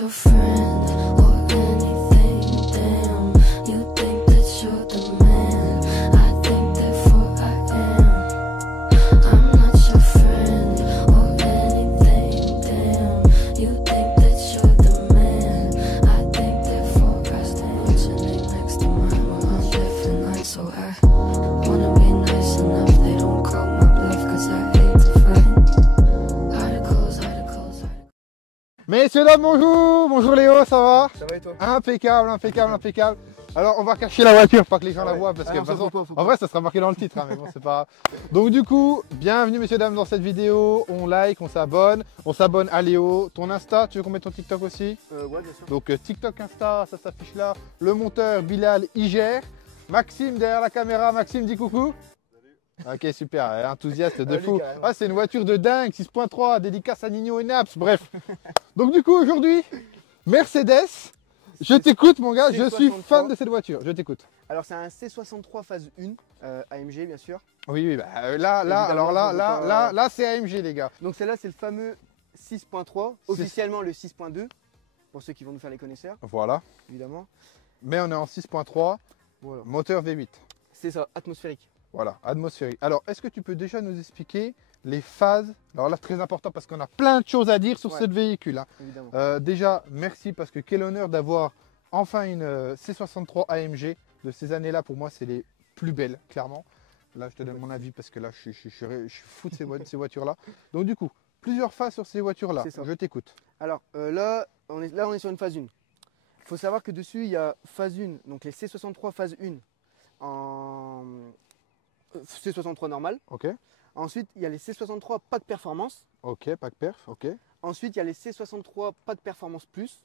your friend or anything, damn. You think that you're the man, I think therefore I am. I'm not your friend or anything, damn. You think that you're the man, I think therefore I stand. What's your name next to mine while I'm living life? So I wanna be nice enough, they don't call my bluff, cause I hate to fight. Articles. Messieurs, dames, bonjour. Bonjour Léo, ça va? Ça va et toi? Impeccable, impeccable, impeccable. Alors on va cacher la voiture, pas que les gens la voient, parce que de toute façon, en vrai ça sera marqué dans le titre, hein, mais bon c'est pas grave. Donc du coup, bienvenue messieurs, dames dans cette vidéo. On like, on s'abonne à Léo. Ton Insta, tu veux qu'on mette ton TikTok aussi? Ouais, bien sûr. Donc TikTok, Insta, ça s'affiche là. Le monteur Bilal Iger. Maxime derrière la caméra. Maxime, dis coucou. Ok, super, enthousiaste de fou. Ah, c'est une voiture de dingue, 6.3, dédicace à Nino et Naps, bref. Donc du coup, aujourd'hui, Mercedes, je t'écoute mon gars, je suis fan de cette voiture, je t'écoute. Alors c'est un C63 phase 1, AMG bien sûr. Oui, bah, là, c'est AMG les gars. Donc celle-là c'est le fameux 6.3, officiellement le 6.2, pour ceux qui vont nous faire les connaisseurs, Voilà, évidemment. mais on est en 6.3, Voilà. moteur V8. C'est ça, atmosphérique. Voilà, atmosphérique. Alors, est-ce que tu peux déjà nous expliquer les phases? Alors là, très important parce qu'on a plein de choses à dire sur ce véhicule. Hein. Évidemment. Déjà, merci parce que quel honneur d'avoir enfin une C63 AMG de ces années-là. Pour moi, c'est les plus belles, clairement. Là, je te donne mon avis parce que là, je suis fou de ces voitures-là. Donc du coup, plusieurs phases sur ces voitures-là. Je t'écoute. Alors là, on est sur une phase 1. Il faut savoir que dessus, il y a phase 1, donc les C63 phase 1 en C63 normal. Ok. Ensuite, il y a les C63 pack performance. Ok, pack perf, ok. Ensuite, il y a les C63 pack performance plus.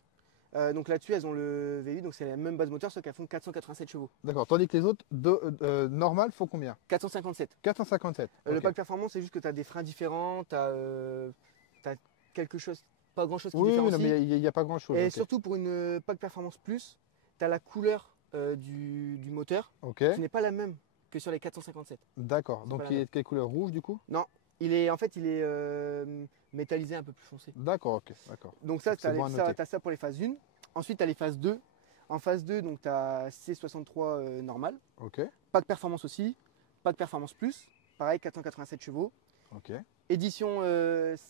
Donc là-dessus, elles ont le V8, donc c'est la même base moteur, sauf qu'elles font 487 chevaux. D'accord, tandis que les autres, normales, font combien? 457. 457. Le pack performance, c'est juste que tu as des freins différents, tu as quelque chose, pas grand-chose qui différencie. Oui, non, mais il n'y a pas grand-chose. Et surtout pour une pack performance plus, tu as la couleur du moteur qui n'est pas la même que sur les 457. D'accord, donc il est de quelle couleur? Rouge du coup? Non, il est métallisé un peu plus foncé. D'accord, ok, d'accord. Donc ça, tu as ça pour les phases 1. Ensuite, tu as les phases 2. En phase 2, donc tu as C63 normal. Ok. Pack performance aussi. Pack performance plus. Pareil, 487 chevaux. Ok. Édition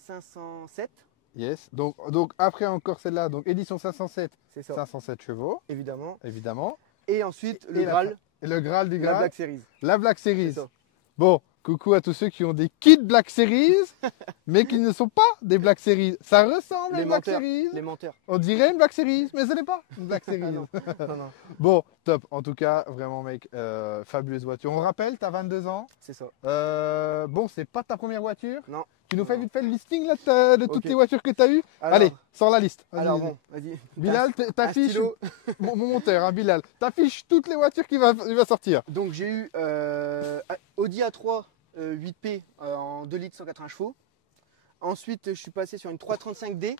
507. Yes. Donc après encore celle-là, donc édition 507. C'est ça. 507 chevaux. Évidemment. Évidemment. Et ensuite, le Graal. Et le Graal du Graal. La Black Series. La Black Series. Bon, coucou à tous ceux qui ont des kits Black Series, mais qui ne sont pas des Black Series. Ça ressemble à une Black Series. Les menteurs. On dirait une Black Series, mais ce n'est pas une Black Series. non. Bon, top. En tout cas, vraiment, mec, fabuleuse voiture. On rappelle, tu as 22 ans. C'est ça. Bon, c'est pas ta première voiture. Non. Tu nous fais vite fait le listing là, de toutes les voitures que tu as eues. Allez, sors la liste. Alors bon, vas-y. Bilal, t'affiches, mon monteur, hein, Bilal, t'affiches toutes les voitures qu'il va sortir. Donc j'ai eu Audi A3 8P en 2 litres 180 chevaux. Ensuite, je suis passé sur une 335D.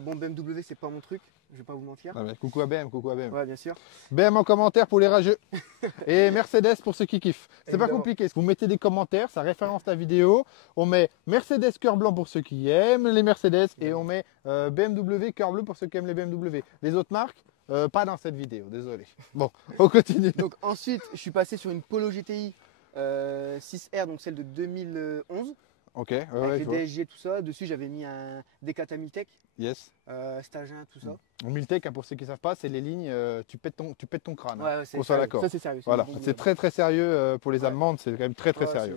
Bon, BMW, c'est pas mon truc, je vais pas vous mentir. Ah, mais coucou à BM, coucou à BM. Ouais, bien sûr. BM en commentaire pour les rageux. Et Mercedes pour ceux qui kiffent. C'est pas compliqué. Vous mettez des commentaires, ça référence la vidéo. On met Mercedes cœur blanc pour ceux qui aiment les Mercedes. Et on met BMW cœur bleu pour ceux qui aiment les BMW. Les autres marques, pas dans cette vidéo, désolé. Bon, on continue. Donc ensuite, je suis passé sur une Polo GTI 6R, donc celle de 2011. Ok, avec les DSG, tout ça. Dessus, j'avais mis un Decata Miltech. Yes. Stage 1, tout ça. Miltech, pour ceux qui ne savent pas, c'est les lignes, tu pètes ton crâne. Ouais, qu'on soit d'accord. Ça, c'est sérieux. Voilà, c'est très sérieux pour les Allemandes, c'est quand même très sérieux.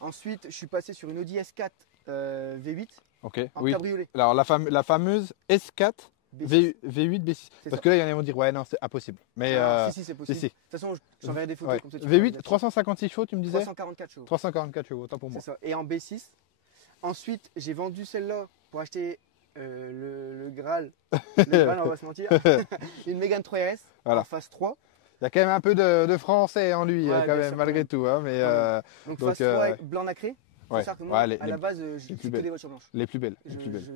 Ensuite, je suis passé sur une Audi S4 V8 en cabriolet. Alors, la fameuse S4 V8, B6. Parce que là, il y en a qui vont dire, ouais, non, c'est impossible. Mais si, c'est possible. Si. De toute façon, j'enverrai des photos comme ça. V8, 356 chevaux, tu me disais? 344 chevaux. 344 chevaux, autant pour moi. C'est ça. Et en B6. Ensuite, j'ai vendu celle-là pour acheter le Graal. Le Graal, on va se mentir. Une Mégane 3RS en phase 3. Il y a quand même un peu de français en lui, quand même, malgré tout. Hein, mais, donc phase 3 avec blanc nacré. Ouais. Que moi, à la base, je kiffe que les voitures blanches. Les plus belles.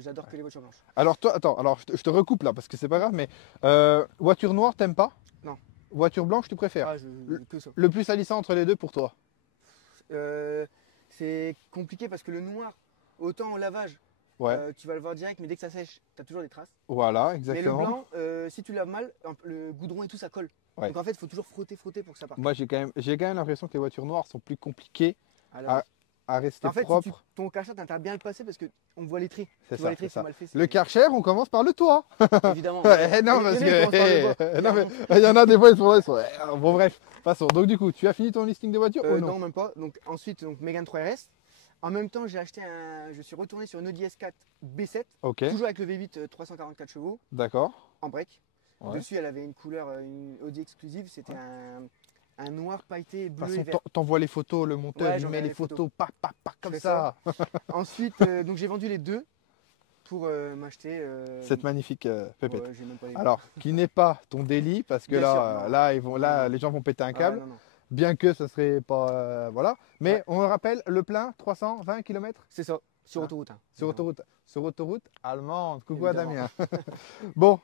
J'adore que les voitures blanches. Alors toi, attends, je te recoupe là parce que c'est pas grave, mais voiture noire, t'aimes pas? Non. Voiture blanche, tu préfères? Que ça. Le plus salissant entre les deux pour toi? C'est compliqué parce que le noir, autant au lavage, Ouais. Tu vas le voir direct, mais dès que ça sèche, tu as toujours des traces. Voilà, Mais exactement. le blanc, si tu laves mal, le goudron et tout, ça colle. Ouais. Donc en fait, il faut toujours frotter pour que ça parte. Moi, j'ai quand même l'impression que les voitures noires sont plus compliquées À laver. à rester En fait, propres. si ton Karcher, t'as bien le passer parce qu'on voit les traits. C'est Tu vois ça, les traits c'est ça. sont mal faits. Le Karcher, on commence par le toit. Évidemment. Ouais, non, Et parce il y en a qui commencent par le bois, que. Non, mais clairement. il y en a des fois, ils sont là. Bon, bref. Passons. Donc, du coup, tu as fini ton listing de voitures ou Non, non? même pas. Donc ensuite, Mégane 3 RS. En même temps, je suis retourné sur une Audi S4 B7, Ok, toujours avec le V8 344 chevaux d'accord. en break. Ouais. Dessus, elle avait une couleur, une Audi exclusive. C'était un noir pailleté De bleu toute et façon, vert. t'envoies les photos, le monteur, Ouais, il j'enverrai met les les photos, pas, comme fais ça. Ensuite, donc j'ai vendu les deux pour m'acheter. Cette magnifique pépette. Ouais, j'ai même pas les Alors, qui n'est pas ton délit, parce que Bien là, sûr, non. là, Non. les gens vont péter un Ah, câble, non, non. bien que ce serait pas, voilà. Mais Ouais. on le rappelle, le plein, 320 km C'est ça, sur Ah. autoroute. Hein, sur évidemment. autoroute allemande. Coucou à Évidemment. Damien. Bon,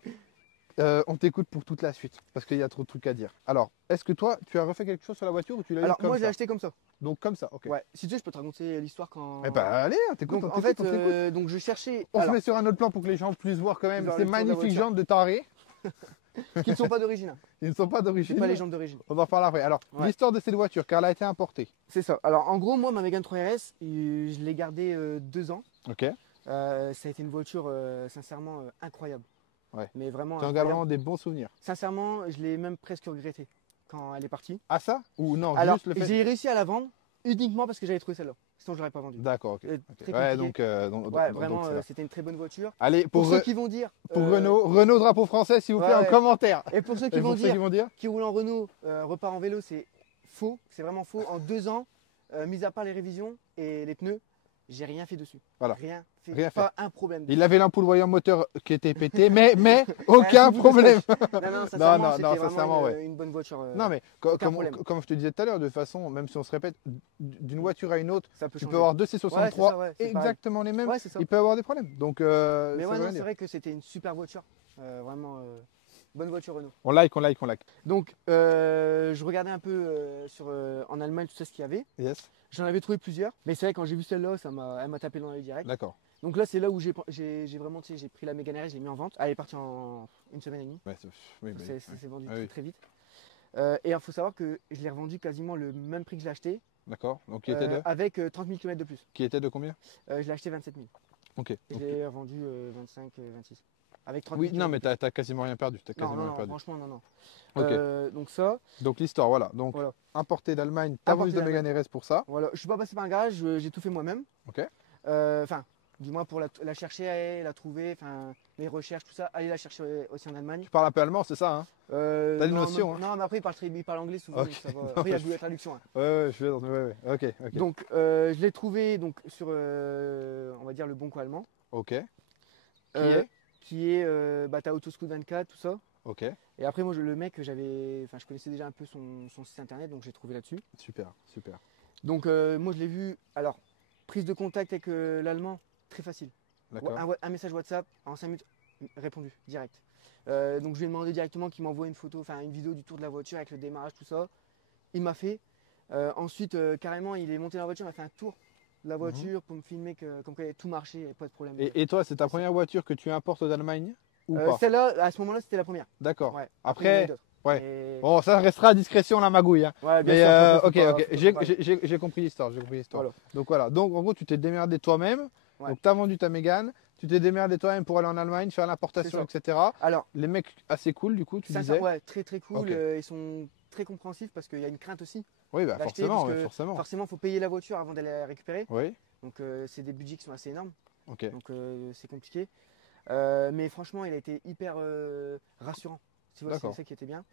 on t'écoute pour toute la suite, parce qu'il y a trop de trucs à dire. Alors, est-ce que toi, tu as refait quelque chose sur la voiture ou tu l'as eu Alors comme moi, je l'ai ça? acheté comme ça. Donc comme ça, ok. Ouais. Si tu veux, je peux te raconter l'histoire quand. Eh ben allez, on t'écoute, Donc on en fait, t'écoute, on t'écoute. donc je cherchais. On se alors, met sur un autre plan pour que les gens puissent voir quand même Voir ces le tour de la magnifiques voiture. jantes de taré. qui ne sont pas d'origine. Hein. Ils ne sont pas C'est d'origine. pas les jantes d'origine. On en reparle après. Alors, Ouais. l'histoire de cette voiture, car elle a été importée. C'est ça. Alors en gros, moi, ma Mégane 3 RS, je l'ai gardée 2 ans. Ok. Ça a été une voiture sincèrement incroyable. Ouais. Mais vraiment. Tu en gardes incroyable. vraiment des bons souvenirs. Sincèrement, je l'ai même presque regretté quand elle est partie. Ah ça? Ou non, Alors, juste le fait. j'ai réussi à la vendre uniquement parce que j'avais trouvé celle-là. Sinon, je l'aurais pas vendue. D'accord, ok. Très Ok. compliqué. Ouais, donc, Ouais, vraiment, c'est là. c'était une très bonne voiture. Allez, Pour pour, ceux qui vont dire. Renault drapeau français, s'il vous plaît, ouais, en ouais. commentaire. Et pour ceux Et qui pour vont ceux dire qui vont dire qui roule en Renault repart en vélo, c'est faux. C'est vraiment faux. En 2 ans, mis à part les révisions et les pneus, j'ai rien fait dessus. Voilà. Rien fait. Rien Pas un problème. Il avait l'ampoule voyant moteur qui était pété, mais aucun Un petit bout de problème. Non, sincèrement, non, c'était non, vraiment sincèrement, ouais. une bonne voiture. Non, mais aucun problème. comme je te disais tout à l'heure, de toute façon, même si on se répète, d'une voiture à une autre, ça peut tu changer. peux avoir deux Ouais, C63 c'est ça, ouais, c'est exactement les mêmes. Ouais, c'est ça. Il peut avoir des problèmes. Donc, Mais ça ouais, veut non, rien c'est dire. vrai que c'était une super voiture. Vraiment bonne voiture Renault. On like. Donc, je regardais un peu en Allemagne tout ça ce qu'il y avait. Yes, J'en avais trouvé plusieurs. Mais c'est vrai, quand j'ai vu celle-là, elle m'a tapé dans l'œil direct. d'accord. Donc là, c'est là où j'ai vraiment, tu sais, j'ai pris la Mégane RS, je l'ai mis en vente. Elle est partie en 1 semaine et demie. Ouais, oui, bah, Ça oui. s'est vendu Ah oui. très vite. Et il faut savoir que je l'ai revendu quasiment le même prix que je l'ai acheté, D'accord. Donc, qui était de avec 30 000 km de plus. Qui était de combien? Je l'ai acheté 27 000. Ok. Et je l'ai revendu 25, 26. Avec 30 Oui, 000 non, mais km. t'as quasiment rien perdu. T'as Non, quasiment non, rien non, perdu. franchement, non. Ok. Donc ça, Donc l'histoire, voilà. Donc voilà. importé d'Allemagne, t'as vendu Importé de Mégane RS pour ça. Voilà. Je suis pas passé par un garage, j'ai tout fait moi-même. Ok. Enfin, du moins pour la chercher, la trouver, enfin, les recherches, tout ça, aller la chercher aussi en Allemagne. Tu parles un peu allemand, c'est ça, hein? T'as des Non, notions, Non, mais après, il parle anglais souvent. Ok. Donc ça va. Non, Après, il y a je- de la traduction. Hein. Ouais, je vais dans. Ouais. Ok. Donc, je l'ai trouvé donc, sur, on va dire, le Bon Coin allemand. Ok. Qui est t'as Autoscoot 24, tout ça. Ok. Et après, moi, le mec, je connaissais déjà un peu son site internet, donc j'ai trouvé là-dessus. Super. Donc, moi, je l'ai vu. Alors, prise de contact avec l'allemand, très facile. D'accord. Un message WhatsApp en 5 minutes, répondu, direct. Donc, je lui ai demandé directement qu'il m'envoie une photo, enfin, une vidéo du tour de la voiture avec le démarrage, tout ça. Il m'a fait. Ensuite, carrément, il est monté dans la voiture, il m'a fait un tour de la voiture pour me filmer comme quoi il y avait tout marché, il n'y avait pas de problème. Et toi, c'est ta première voiture que tu importes d'Allemagne ou pas? Celle-là, à ce moment-là, c'était la première. D'accord. Ouais. Après, il y en a eu d'autres. ouais. Et- Bon, ça restera à discrétion la magouille. Hein. Ouais, bien Mais sûr, faut ok. pas- faut pas- J'ai compris l'histoire. Voilà. Donc voilà. Donc en gros, tu t'es démerdé toi-même. Ouais. Donc tu as vendu ta Mégane. Tu t'es démerdé toi-même pour aller en Allemagne, faire l'importation, etc. Alors, Les mecs assez cool, du coup, tu ça, disais. ouais, très très cool. Ok. Ils sont très compréhensifs parce qu'il y a une crainte aussi. Oui, bah d'acheter, forcément, parce que forcément. Forcément, il faut payer la voiture avant d'aller la récupérer. Oui. Donc, c'est des budgets qui sont assez énormes. Ok. Donc, c'est compliqué. Mais franchement, il a été hyper rassurant. Tu vois, c'est D'accord. ça qui était bien.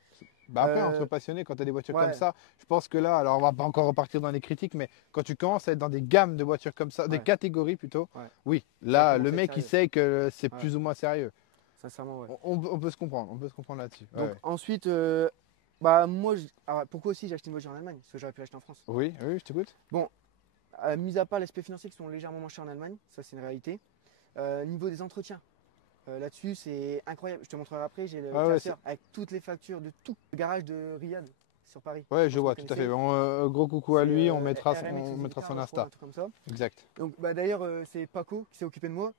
Bah après, Euh, entre passionnés, quand tu as des voitures ouais. comme ça, je pense que là, alors on va pas encore repartir dans les critiques, mais quand tu commences à être dans des gammes de voitures comme ça, des Ouais. catégories plutôt, Ouais. oui, là, Ça le commence à mec, être il sérieux. sait que c'est Ouais. plus ou moins sérieux. Sincèrement, ouais. On peut se comprendre, là-dessus. Donc, Ouais. ensuite, moi, alors, pourquoi aussi j'ai acheté une voiture en Allemagne? Parce que j'aurais pu l'acheter en France. Oui, je t'écoute. Mis à part l'aspect financier qui sont légèrement moins chers en Allemagne, ça c'est une réalité. Niveau des entretiens, là-dessus c'est incroyable. Je te montrerai après, j'ai le Ah ouais, classeur avec toutes les factures de tout. Le garage de Riyad sur Paris. Ouais, Je je vois, pense que tout à vous fait. connaissez. Bon, gros coucou à lui, C'est, on mettra RMX son Car, je crois, Insta. un truc comme ça. Exact. Donc d'ailleurs c'est Paco qui s'est occupé de moi.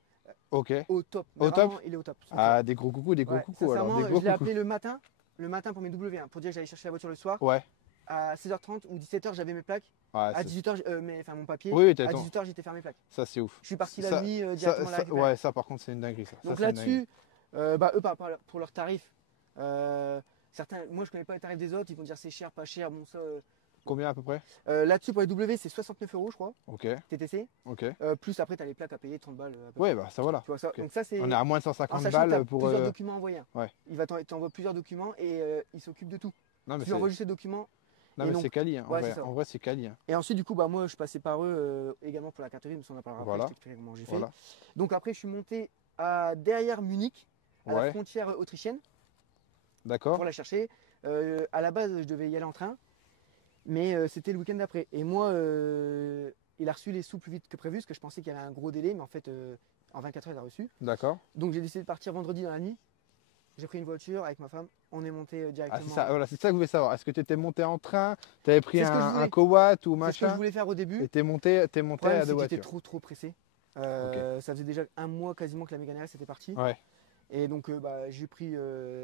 Ok. Au top. Au Mais top vraiment, il est au top. Ah, des gros coucous, des gros Ouais, coucous. Alors, sincèrement, des gros je l'ai coucous. appelé le matin pour mes W1, pour dire que j'allais chercher la voiture le soir. Ouais. À 16h30 ou 17h, j'avais mes plaques. Ouais, À c'est- 18h, enfin mon papier. Oui, oui, t'as À raison. 18h, j'étais faire mes plaques. Ça, c'est ouf. Je suis parti Ça- la nuit ça, directement la récupérer. ouais, ça, par contre, c'est une dinguerie. Ça. Donc Ça, c'est une dinguerie. là-dessus, eux, pour leurs tarifs, certains, moi je connais pas les tarifs des autres, ils vont dire c'est cher, pas cher. Bon, ça, Combien à peu près? là-dessus, pour les W, c'est 69 €, je crois, Ok, TTC. ok. Plus après, tu as les plaques à payer, 30 balles. À peu Ouais, bah ça voilà. près. Tu vois ça. Ok. Donc ça, c'est. On est à moins de En 150 sachant que balles t'as pour. plusieurs documents envoyés. Ouais. Il t'envoie plusieurs documents et il s'occupe de tout. Non, mais Tu c'est lui envoies juste les documents. non, et mais donc- c'est quali. Hein. Ouais, c'est ça. En vrai, c'est quali. Hein. Et ensuite, du coup, bah, moi, je passais par eux également pour la carte vie, mais ça, on en parlera Voilà. après, je t'expliquerai comment j'ai fait. Voilà. Donc après, je suis monté derrière Munich, à la Ouais. frontière autrichienne, D'accord. pour la chercher. À la base, je devais y aller en train, mais c'était le week-end d'après. Et moi, il a reçu les sous plus vite que prévu, parce que je pensais qu'il y avait un gros délai, mais en fait, en 24 heures, il a reçu. D'accord. Donc j'ai décidé de partir vendredi dans la nuit. J'ai pris une voiture avec ma femme, on est monté Ah, directement. c'est ça, voilà, c'est ça que je voulais savoir. Est-ce que tu étais monté en train? Tu avais pris C'est ce que je un voulais. coat ou C'est ce que je machin? voulais faire au début. Et t'es monté Le problème, à c'est deux que j'étais voitures. trop pressé. Ça faisait déjà un mois quasiment que la Mégane RS était partie. Ouais. Et donc bah, j'ai pris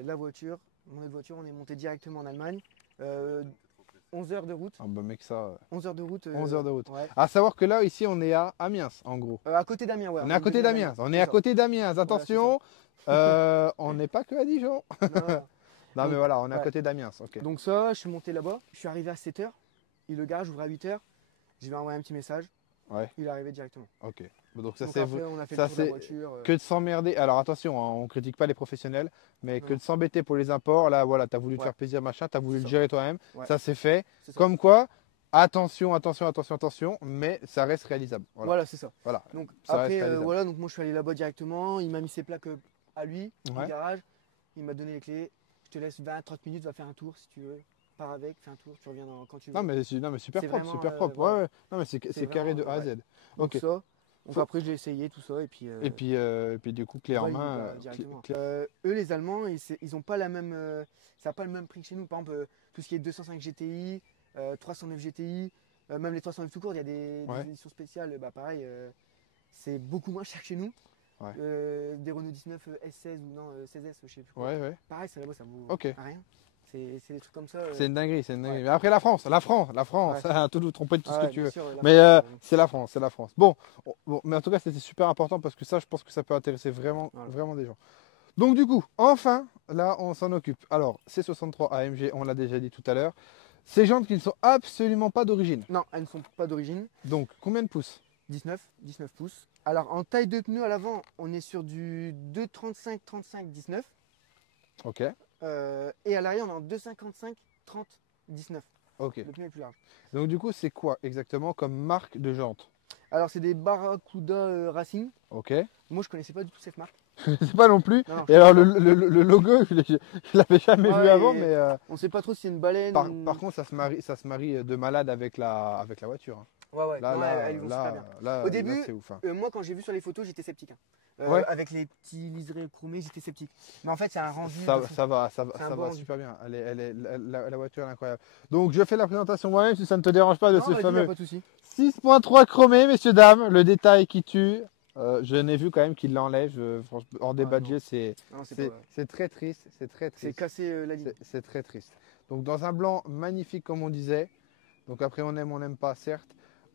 la voiture, mon autre voiture, on est monté directement en Allemagne. 11 heures de route. Ah bah mec, ça. 11 heures de route. 11 heures de route. Ouais. À savoir que là, ici, on est à Amiens, en gros. À côté d'Amiens, ouais. On est à côté d'Amiens. On est à côté d'Amiens. Attention, on n'est pas que à Dijon. Non, mais Donc, voilà, on est à ouais. côté d'Amiens. Ok. Donc ça, je suis monté là-bas. Je suis arrivé à 7 heures. Le garage ouvrait à 8 heures. Je lui ai envoyé un petit message. Ouais. Il est arrivé directement. Ok. Bon, donc ça, Donc c'est après, on a fait ça, le tour de la c'est voiture. que de s'emmerder. Alors attention, hein, on critique pas les professionnels, mais que Non. de s'embêter pour les imports. Là, voilà, tu as voulu te Ouais. faire plaisir, machin, tu as voulu C'est le ça. gérer toi-même. Ouais. Ça, c'est fait. C'est ça. Comme quoi, attention, mais ça reste réalisable. Voilà. Voilà, c'est ça. Voilà. Donc Ça reste après, réalisable. voilà, donc moi je suis allé là-bas directement. Il m'a mis ses plaques à lui, Ouais. au garage. Il m'a donné les clés. Je te laisse 20-30 minutes, va faire un tour si tu veux. Pars avec, fais un tour, tu reviens quand tu veux. Non, mais super C'est propre, vraiment, super propre. voilà. Ouais, ouais. Non, mais c'est carré de A à Z. Donc Ok. ça. Donc Faut- après, je l'ai essayé, tout ça. Et puis, Et puis du coup, clé en ouais, il main. va clé- directement. clé- Eux, les Allemands, ils ont pas la même, ça n'a pas le même prix que chez nous. Par exemple, tout ce qui est 205 GTI, 309 GTI, même les 309 tout court, il y a des Ouais. éditions spéciales. Bah, pareil, c'est beaucoup moins cher que chez nous. Ouais. Des Renault 19 S16 ou non 16S, je sais plus quoi. Ouais, ouais. Pareil, ça là-bas, ça vaut Ok. rien. C'est des trucs comme ça. C'est une dinguerie, c'est une dinguerie. ouais. Mais après, la France, Ouais. tout nous tromper de tout ce que tu veux. Sûr, la Mais France, c'est la France, c'est la France. Bon, mais en tout cas, c'était super important parce que ça, je pense que ça peut intéresser vraiment, Voilà. vraiment des gens. Donc du coup, enfin, là, on s'en occupe. Alors, C63 AMG, on l'a déjà dit tout à l'heure. Ces jantes qui ne sont absolument pas d'origine. Non, elles ne sont pas d'origine. Donc, combien de pouces? 19 pouces. Alors en taille de pneu à l'avant, on est sur du 2,35, 35, 19. Ok, Et à l'arrière, on est en 2,55, 30, 19. ok. Le pneu est plus large. Donc du coup, c'est quoi exactement comme marque de jantes? Alors c'est des Barracuda Racing. Ok. Moi je connaissais pas du tout cette marque. Je sais pas non plus. Non, non, Et alors, le logo, je l'avais jamais Ouais, vu avant, et- mais on sait pas trop si c'est une baleine ou... par contre, ça se marie de malade avec la voiture. Hein. Ouais, ouais, Là, non, là, elles vont super bien. là, Au début, là, c'est ouf. Hein. Moi quand j'ai vu sur les photos, j'étais sceptique. Hein. Ouais. Avec les petits liserés chromés, j'étais sceptique. Mais en fait, c'est un rendu. Ça, de fou. ça va, C'est un ça bon va rendu. super bien. La voiture elle est incroyable. Donc je fais la présentation moi-même si ça ne te dérange pas de Non, ce vas-y, y a fameux pas de souci. 6.3 chromé, messieurs, dames. Le détail qui tue. Je n'ai vu quand même qu'il l'enlève. Franchement, hors des Ouais, budgets, c'est Non, c'est pas... très triste. C'est très C'est triste. cassé la ligne. C'est très triste. Donc dans un blanc magnifique comme on disait. Donc après on n'aime pas, certes.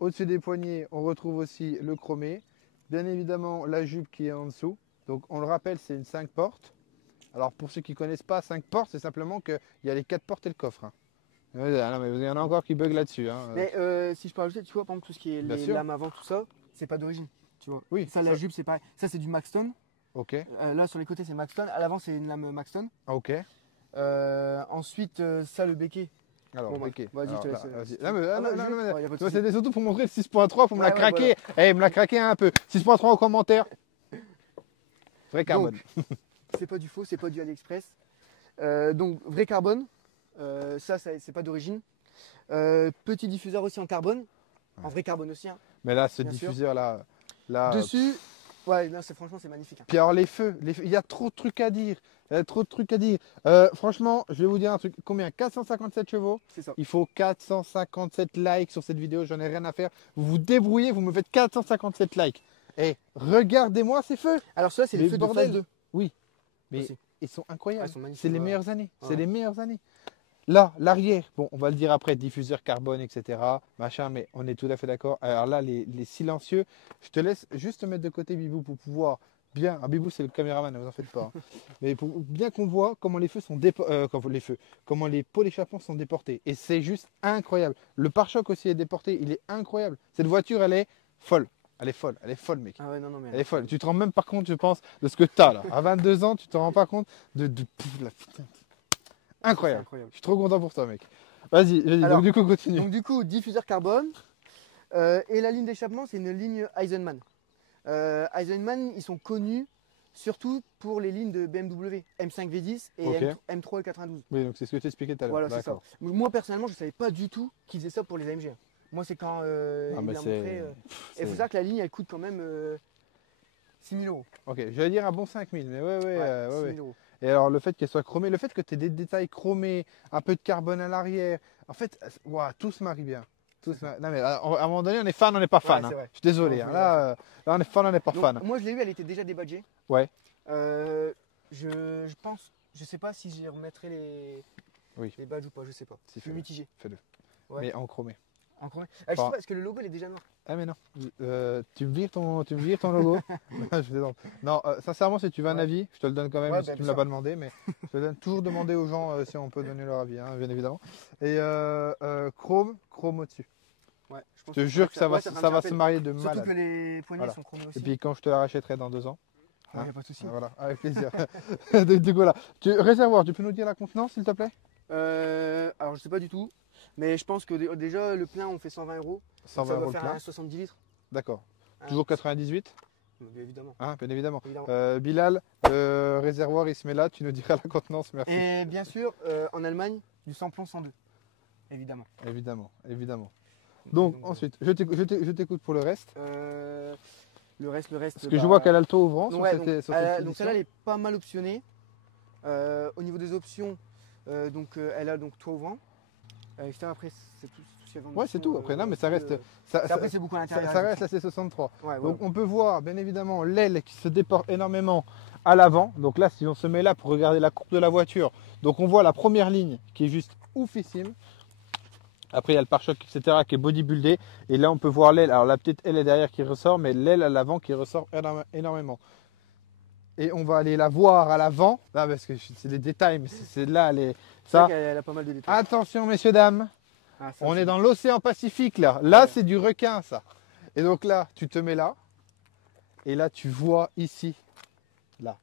Au-dessus des poignets, on retrouve aussi le chromé. Bien évidemment la jupe qui est en dessous. Donc on le rappelle, c'est une 5 portes. Alors pour ceux qui ne connaissent pas, 5 portes, c'est simplement qu'il y a les 4 portes et le coffre. Hein. Ah non, mais il y en a encore qui bug là-dessus. Hein. Mais si je peux rajouter, tu vois, par exemple, tout ce qui est Bien les sûr. lames avant, tout ça, c'est pas d'origine. Tu vois. Oui, Ça, la jupe, c'est pareil. Ça, c'est du Maxton. Ok, Là, sur les côtés, c'est Maxton. À l'avant, c'est une lame Maxton. ok. Ensuite, ça, le béquet. Alors, Bon, ok. vas-y, je te Alors, laisse. là, vas-y. Non, mais, ah, non, vas-y. non, non, Ouais, y a pas de non, souci. c'était surtout pour montrer le 6.3 pour me la Ouais, ouais, craquer. Eh, me la craquer un peu. 6.3 en commentaire. Vrai carbone. C'est pas du faux, c'est pas du AliExpress. Donc, vrai carbone. Ça, c'est pas d'origine. Petit diffuseur aussi en carbone. En vrai carbone aussi. Hein. Mais là, ce Bien sûr. diffuseur là. Dessus, ouais, non, franchement, c'est magnifique. Hein. Puis alors les feux, il y a trop de trucs à dire. Il y a trop de trucs à dire. Franchement, je vais vous dire un truc. Combien? 457 chevaux. C'est ça. Il faut 457 likes sur cette vidéo. J'en ai rien à faire. Vous vous débrouillez, vous me faites 457 likes. Eh, regardez-moi ces feux. Alors ça, c'est Mais les feux de bordel. phase 2. Mais Aussi. ils sont incroyables. Ah, ils sont magnifiques, C'est les ouais. meilleures années. Ouais. C'est les meilleures années. Là, l'arrière, bon, on va le dire après, diffuseur carbone, etc. Machin, mais on est tout à fait d'accord. Alors là, les silencieux, je te laisse juste te mettre de côté, Bibou, pour pouvoir bien. Ah, Bibou, c'est le caméraman, ne vous en faites pas. Hein. Mais pour bien qu'on voit comment les feux sont comment les pots d'échappement sont déportés. Et c'est juste incroyable. Le pare-choc aussi est déporté, il est incroyable. Cette voiture, elle est folle. Elle est folle, mec. Ah ouais, non, mais Elle est folle. Tu te rends même pas compte, je pense, de ce que tu as là. À 22 ans, tu te rends pas compte la putain. Incroyable. C'est incroyable. Je suis trop content pour toi, mec. Vas-y. Alors, Donc, du coup, continue. Donc du coup, diffuseur carbone. Et la ligne d'échappement, c'est une ligne Eisenman. Eisenman, ils sont connus surtout pour les lignes de BMW, M5 V10 et Ok. M3 E92. Oui, donc c'est ce que tu expliquais tout à l'heure. Voilà, c'est ça. D'accord. Moi, personnellement, je ne savais pas du tout qu'ils faisaient ça pour les AMG. Moi, c'est quand Ah, il mais m'a c'est- montré. c'est- Et il faut savoir que la ligne, elle coûte quand même 6 000 euros. Ok, j'allais dire un bon 5000, mais ouais, 6 ouais. 000 euros. Et alors, le fait qu'elle soit chromée, le fait que tu aies des détails chromés, un peu de carbone à l'arrière, en fait, ouah, tout se marie bien. Non, mais à un moment donné, on est fan, on n'est pas fan. Ouais, c'est Hein. vrai. Je suis désolé. Non, Hein. je Là, on est fan, on n'est pas Donc, fan. moi, je l'ai eu, elle était déjà débadgée. Ouais. Je pense, je sais pas si j'y remettrai les badges ou pas, je sais pas. Si, Je suis fais-le. mitigé. Fais-le. Ouais. Mais en chromé. Encore. Je sais Pas- pas, est-ce que le logo il est déjà noir? Ah mais non, tu me vires ton logo. Non, je plaisante. Non, sincèrement, si tu veux un Ouais. avis, je te le donne quand même, Ouais, même si bah, tu me bien l'as pas demandé, mais je te donne toujours demander aux gens si on peut donner leur avis, hein, bien évidemment. Et chrome au-dessus. Ouais, je pense Je te jure que ça va, ouais, fera un ça va petit se rappel. marier de Surtout malade. que les poignées Voilà. sont chromées aussi. Et puis quand je te la rachèterai dans 2 ans, Ouais, y a pas de souci. voilà, avec plaisir. Du coup, voilà. Réservoir, tu peux nous dire la contenance, s'il te plaît? Alors je sais pas du tout, mais je pense que déjà le plein on fait 120 euros. 120 ça euros doit le faire plein. un 70 litres. D'accord. Hein. Toujours 98, Bien évidemment. hein, bien évidemment. Évidemment. Bilal, réservoir, il se met là, tu nous diras la contenance, merci. Et bien sûr, en Allemagne, du samplon 102. Évidemment. Évidemment. Donc, ensuite, je t'écoute pour le reste. Le reste. Parce que je vois qu'elle a le toit ouvrant sur Ouais, cette, donc, sur cette donc édition. celle-là, elle est pas mal optionnée. Au niveau des options, elle a donc toit ouvrant. Etc. Après, c'est tout. Ce qu'il y a en Ouais, c'est option, tout. Après, non, mais ça reste. Après, c'est beaucoup à ça l'intérieur. reste la C63. Ouais, Donc, on peut voir, bien évidemment, l'aile qui se déporte énormément à l'avant. Donc là, si on se met là pour regarder la courbe de la voiture, donc on voit la première ligne qui est juste oufissime. Après, il y a le pare-choc, etc., qui est bodybuildé. Et là, on peut voir l'aile. Alors, la petite aile est derrière qui ressort, mais l'aile à l'avant qui ressort énormément. Et on va aller la voir à l'avant. Là, parce que c'est des détails, mais c'est là, ça. Elle a pas mal de détails. Attention, messieurs, dames. Ah, ça, On c'est est dans l'océan Pacifique, là. Là, Ouais. c'est du requin, ça. Et donc là, tu te mets là. Et là, tu vois ici. Là.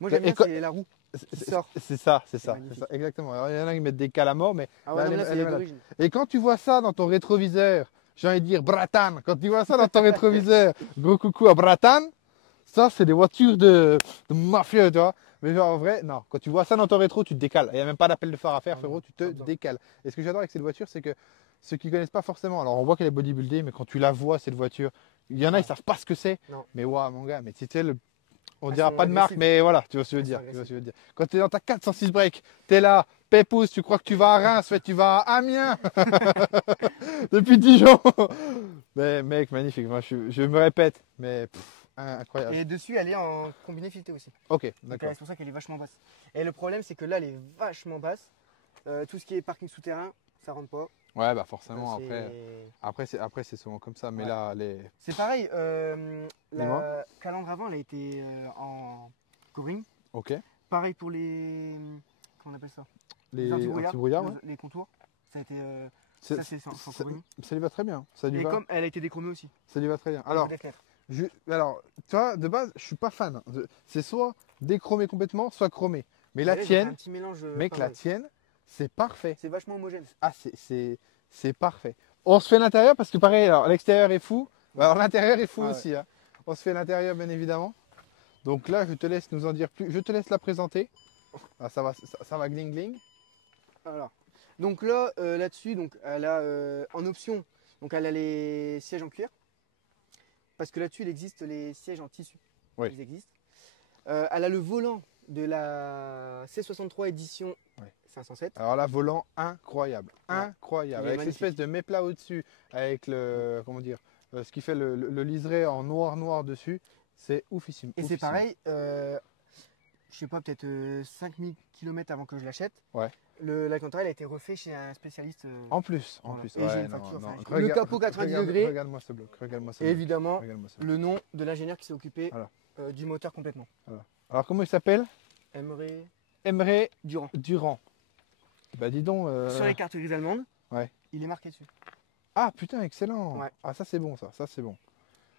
Moi, j'aime Et bien, co- c'est la roue. C'est sort. c'est ça, magnifique. exactement. Alors, il y en a qui mettent des cales à mort, mais Ah là, ouais, non, elle là, est c'est malade. d'origine. Et quand tu vois ça dans ton rétroviseur, j'ai envie de dire Bratan, quand tu vois ça dans ton rétroviseur, gros coucou à Bratan, ça c'est des voitures de mafieux, tu vois. Mais genre en vrai, non, quand tu vois ça dans ton rétro, tu te décales. Il n'y a même pas d'appel de phare à faire, Ah frérot, non, tu te pas besoin. décales. Et ce que j'adore avec cette voiture, c'est que ceux qui ne connaissent pas forcément, alors on voit qu'elle est bodybuildée, mais quand tu la vois, cette voiture, il y en a, ils savent pas ce que c'est. Non. Mais waouh, mon gars, mais tu sais, on Elles dira sont pas de marque, agressives. mais voilà, tu vois ce que je veux Elles dire. sont Tu vois ce que je veux dire. Quand tu es dans ta 406 break, tu es là, pépouze, tu crois que tu vas à Reims, fait, tu vas à Amiens depuis Dijon. Mais mec, magnifique. Moi, je me répète, mais incroyable. Et dessus, elle est en combiné fileté aussi. Ok, Donc, d'accord. c'est pour ça qu'elle est vachement basse. Et le problème, c'est que là, elle est vachement basse. Tout ce qui est parking souterrain, ça rentre pas. Ouais, bah forcément, C'est- après c'est souvent comme ça. Mais Ouais. là, C'est pareil, Dis-moi. la calandre avant, elle a été en covering. ok. Pareil pour les. Comment on appelle ça? Les antibrouillards, antibrouillards, ouais. les contours. Ça a été. C'est- Ça, c'est sans covering. Ça lui va très bien. Ça lui Et va, comme elle a été déchromée aussi. ça lui va très bien. Alors, Alors, toi, de base, je suis pas fan. C'est soit déchromé complètement, soit chromé. Mais la tienne, un petit mélange. mec, pas la mal. tienne, c'est parfait. C'est vachement homogène. Ah, c'est parfait. On se fait l'intérieur parce que pareil, alors l'extérieur est fou. Alors l'intérieur est fou Ah ouais. aussi. Hein. On se fait l'intérieur, bien évidemment. Donc là, je te laisse nous en dire plus. Je te laisse la présenter. Ah, ça va gling gling. Alors, donc là, là-dessus, donc elle a en option, donc elle a les sièges en cuir, parce que là-dessus, il existe les sièges en tissu. Oui. Ils existent. Elle a le volant de la C63 édition Oui. 507. Alors là, volant incroyable. Ouais. Incroyable. Il est Avec magnifique. l'espèce de méplat au-dessus. Avec le. Comment dire ce qui fait le liseré en noir dessus, c'est oufissime. Et c'est oufissime. pareil, je sais pas, peut-être 5000 km avant que je l'achète. Ouais. L'Alcantara, il a été refait chez un spécialiste. En plus, Voilà. Et j'ai Ouais, une non, facture, non. enfin, le capot 90 degrés. Regarde-moi ce bloc. Regarde-moi ce Et bloc. évidemment, Regarde-moi ce bloc. le nom de l'ingénieur qui s'est occupé Voilà. du moteur complètement. Alors, comment il s'appelle? Emre Emre Durand. Bah, dis donc. Sur les cartes grises allemandes, Ouais. il est marqué dessus. Ah, putain, excellent. Ouais. Ah, ça, c'est bon, ça. Ça, c'est bon.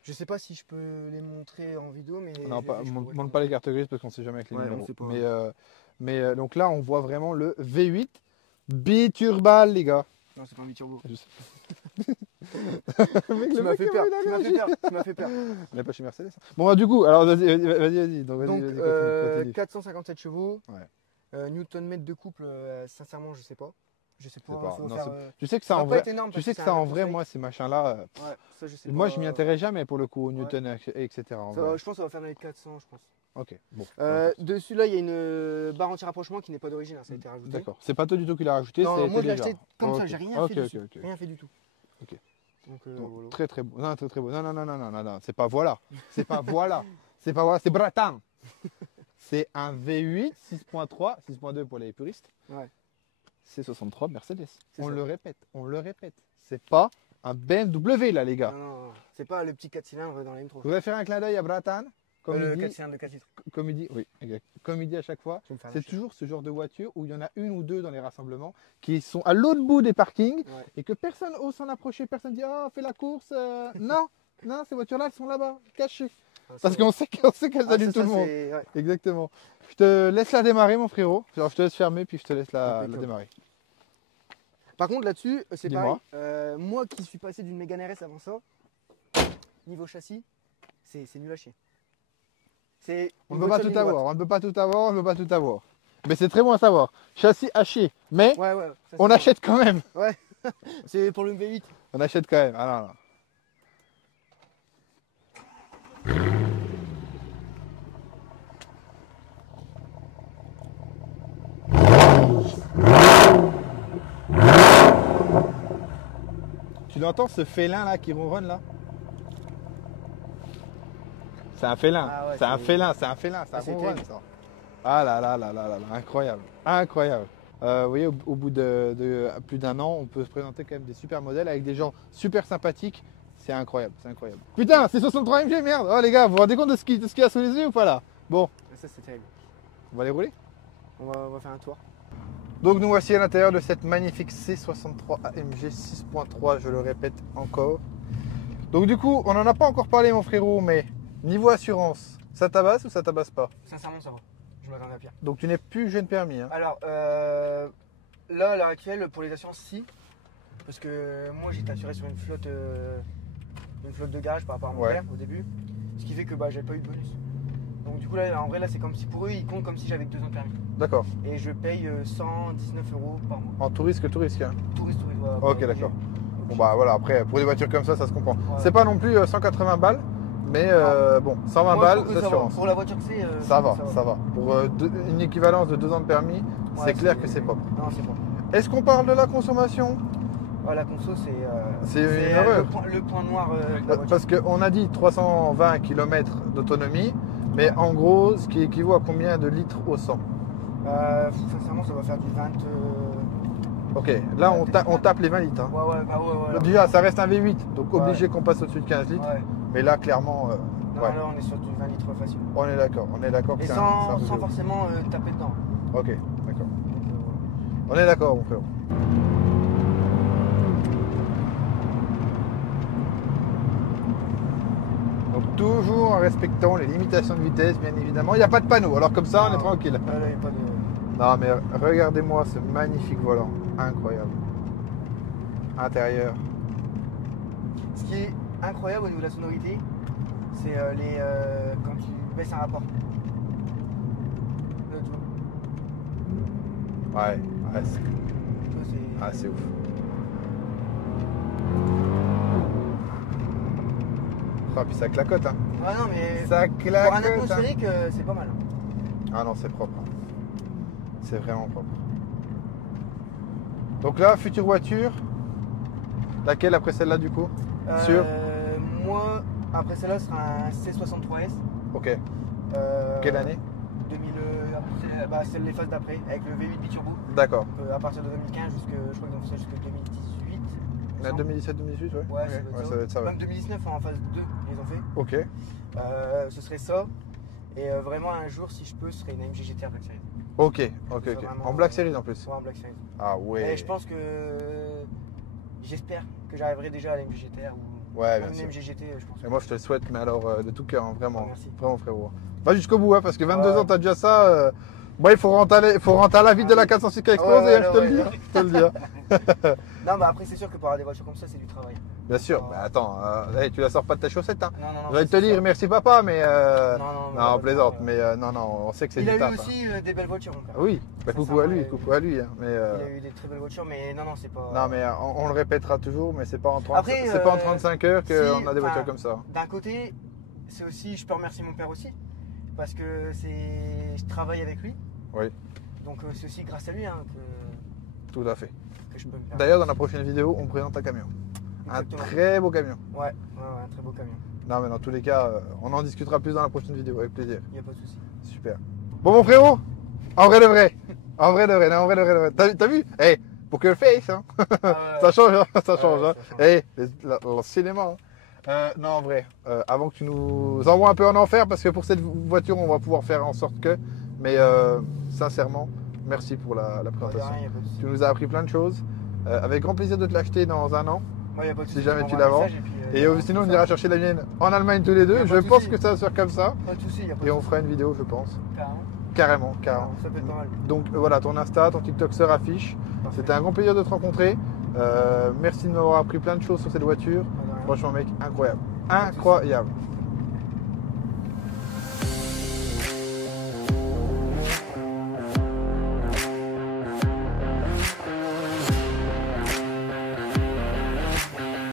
Je sais pas si je peux les montrer en vidéo, mais. Non, je pas, vais- je pourrais montre te pas les cartes grises parce qu'on sait jamais avec les Ouais, on numéros. sait pas. Mais donc là, on voit vraiment le V8 biturbal, les gars. Non, c'est pas un biturbo. Je sais pas. Mec, Tu le m'as mec, fait il peur. a une Tu m'as fait allergie. peur. Tu m'as fait peur. On n'est pas chez Mercedes. Bon, du coup, alors vas-y. Donc, Donc, continue. 457 chevaux. Ouais. Newton-mètre de couple, sincèrement, je sais pas. Je sais pas. pas. ça va Non, faire, Tu sais que ça, ça en va pas vrai, être énorme tu parce sais que que c'est ça, un en vrai, conseil. moi, ces machins-là, Ouais, ça, je sais moi, pas. je m'y intéresse jamais pour le coup, au Newton, etc. en Ça vrai. va, je pense que ça va faire dans les 400, je pense. Ok, bon. Dessus, là, il y a une barre anti-rapprochement qui n'est pas d'origine, hein, ça a été rajouté. D'accord. C'est pas toi du tout qui l'a rajouté, Non, c'est moi, je l'ai déjà. acheté comme ça, Ok. j'ai rien fait dessus. Ok. Rien fait du tout. Ok. Donc, Donc, voilà. très très beau. Non, très très beau. Non. C'est pas voilà. C'est pas voilà. C'est pas voilà. C'est Bratan. C'est un V8 6.3, 6.2 pour les puristes. Ouais. C'est 63 Mercedes. C'est On ça. le répète. C'est pas un BMW là, les gars. Non, c'est pas le petit 4 cylindres dans la Je M3. voudrais faire un clin d'œil à Bratan. Comme Le il 4 dit, cylindres de 4 litres. comme il dit, oui, exact. Comme il dit à chaque fois, Je vais me faire c'est lâcher. toujours ce genre de voiture où il y en a une ou deux dans les rassemblements qui sont à l'autre bout des parkings Ouais. et que personne ose s'en approcher, personne dit ah fais la course. Non, ces voitures-là elles sont là-bas, cachées. Ah, Parce ça, qu'on sait qu'elles ah, allument ça, tout le monde. ouais. Exactement. Je te laisse la démarrer mon frérot. Alors, je te laisse fermer puis je te laisse la Impeccable. démarrer. Par contre, là-dessus, c'est Dis-moi. pareil. Moi qui suis passé d'une Mégane RS avant ça, niveau châssis, c'est nul à chier. C'est On une ne peut pas voiture tout d'une avoir, on ne peut pas tout avoir. Mais c'est très bon à savoir. Châssis haché, mais boîte. Ouais, ça, on c'est achète quand même. C'est pour le V8. On achète quand même. Ah non. Tu l'entends ce félin là qui ronronne là? C'est un félin, Ah ouais, c'est un c'est- félin, ça c'est ronronne terrible. ça. Ah là, incroyable. Vous voyez, au bout de plus d'un an, on peut se présenter quand même des super modèles avec des gens super sympathiques. C'est incroyable. Putain, c'est 63 MG, merde. Oh les gars, vous vous rendez compte de ce qu'il y a sous les yeux ou pas là? Bon, Ça, c'est terrible. on va les rouler. On va faire un tour. Donc nous voici à l'intérieur de cette magnifique C63 AMG 6.3, je le répète encore. Donc du coup, on n'en a pas encore parlé mon frérot, mais niveau assurance, ça tabasse ou ça tabasse pas? Sincèrement, ça va. Je m'attendais à pire. Donc tu n'es plus jeune permis. Hein. Alors, là, à l'heure actuelle, pour les assurances, si. Parce que moi, j'étais assuré sur une flotte de garage par rapport à mon Ouais. père au début. Ce qui fait que j'avais pas eu de bonus. Donc, du coup, là, en vrai, là, c'est comme si pour eux, ils comptent comme si j'avais que 2 ans de permis. D'accord. Et je paye 119 € par mois. En tout risque. Hein. Touriste, voilà, Ok, obligé. d'accord. Bon bah voilà, après pour des voitures comme ça se comprend. Ouais. C'est pas non plus 180 balles, mais bon, 120 Moi, je balles trouve que ça va. d'assurance. Pour la voiture que c'est, Ça va. Pour une équivalence de 2 ans de permis, Ouais, c'est clair que c'est propre. Non, c'est pas. Est-ce qu'on parle de la consommation? Ah, la conso, C'est une erreur. le point noir de la voiture. Parce qu'on a dit 320 km d'autonomie, mais en gros, ce qui équivaut à combien de litres au 100? Sincèrement, ça va faire du 20. Ok, là on tape les 20 litres. Hein. Ouais. Déjà, ça reste un V8, donc Ouais. obligé qu'on passe au-dessus de 15 litres. Ouais. Mais là, clairement, Non, ouais. là, on est sur du 20 litres facile. On est d'accord que Et c'est sans, un sans Peugeot. forcément taper dedans. Ok, d'accord. Donc, On est d'accord, mon frère. Donc toujours en respectant les limitations de vitesse, bien évidemment. Il n'y a pas de panneau, alors comme ça, on est Non. tranquille. Là, il n'y a pas de. Non, mais regardez-moi ce magnifique volant. Incroyable. Intérieur. Ce qui est incroyable au niveau de la sonorité, c'est quand tu baisses un rapport. Là, tu vois. Ouais, c'est Tu vois, c'est ouf. Ah, puis ça clacote, hein. Ah non, mais Ça pour un clacote. Hein. atmosphérique, c'est pas mal. Ah non, c'est propre. Hein. C'est vraiment propre. Donc là, future voiture. Laquelle après celle-là, du coup? Sûr. moi, après celle-là, ce sera un C63S. Ok. Euh, Quelle année? 2000, c'est les phases d'après, avec le V8 biturbo. D'accord. À partir de 2015, je crois qu'ils ont fait ça jusqu'à 2018. il me semble. 2017-2018, ouais. Ouais, Ok. ça doit être ça. ouais. Même 2019 en phase 2, ils ont fait. Ok. Ce serait ça. Et vraiment, un jour, si je peux, ce serait une AMG GTR Black Series. Ok. C'est vraiment, En Black Series en plus. Ouais, en Black Series. Ah ouais. Et je pense que. J'espère que j'arriverai déjà à l'AMG GTR ou Ouais, même bien une sûr. AMG GT, je pense. Et moi je te le souhaite, mais alors de tout cœur, hein, vraiment. Merci. Vraiment frérot. Va jusqu'au bout, hein, parce que 22 Ouais. ans, t'as déjà ça. Bon, il faut rentrer à la vie de la 406 qui a explosé, Ouais, hein, je te ouais, le dis. ouais. Je te le dis. Hein. Non, mais après, c'est sûr que pour avoir des voitures comme ça, c'est du travail. Bien sûr, mais attends, hey, tu la sors pas de ta chaussette. Hein. Non, non, non. J'allais te c'est dire ça. merci papa, mais. Non, Non, on plaisante, mais mais non, on sait que c'est il du a eu taf. Hein. aussi des belles voitures, mon père. Oui, bah, coucou à lui, Sincèrement, hein, mais, Il a eu des très belles voitures, mais non, c'est pas. non, mais on le répétera toujours, mais c'est pas en 30, Après, c'est pas en 35 heures qu'on si, a des voitures enfin, comme ça. D'un côté, c'est aussi, je peux remercier mon père aussi, parce que je travaille avec lui. Oui. Donc c'est aussi grâce à lui hein, Tout à fait. que je peux me permettre. D'ailleurs, dans la prochaine vidéo, on présente un camion. Exactement. Un très beau camion. Ouais, un très beau camion. Non, mais dans tous les cas, on en discutera plus dans la prochaine vidéo, avec plaisir. Il n'y a pas de souci. Super. Bon, mon frérot, en vrai de vrai. En vrai de vrai, non, en vrai de vrai. T'as vu? Hey, poker face, hein. Ça change, hein. Ça change, hein. ça change. Hey, le cinéma. Hein. Non, en vrai, avant que tu nous envoies un peu en enfer, parce que pour cette voiture, on va pouvoir faire en sorte que. Mais sincèrement, merci pour la présentation. Il n'y a pas de souci. Tu nous as appris plein de choses. Avec grand plaisir de te l'acheter dans un an. Ouais, y a pas de Si souci, jamais tu tu m'envoies un la vends. message Et sinon, on ira chercher la mienne en Allemagne tous les Y deux. a pas Je de pense souci. que ça va se faire comme ça. Pas de souci, y a pas de Et on souci. fera une vidéo, je pense. Carrément. Carrément. Ça peut être pas mal. Donc voilà, ton Insta, ton TikTok se affiche. Parfait. C'était un grand plaisir de te rencontrer. Merci de m'avoir appris plein de choses sur cette voiture. Pas de rien. Franchement, mec, incroyable. Pas de souci. Incroyable.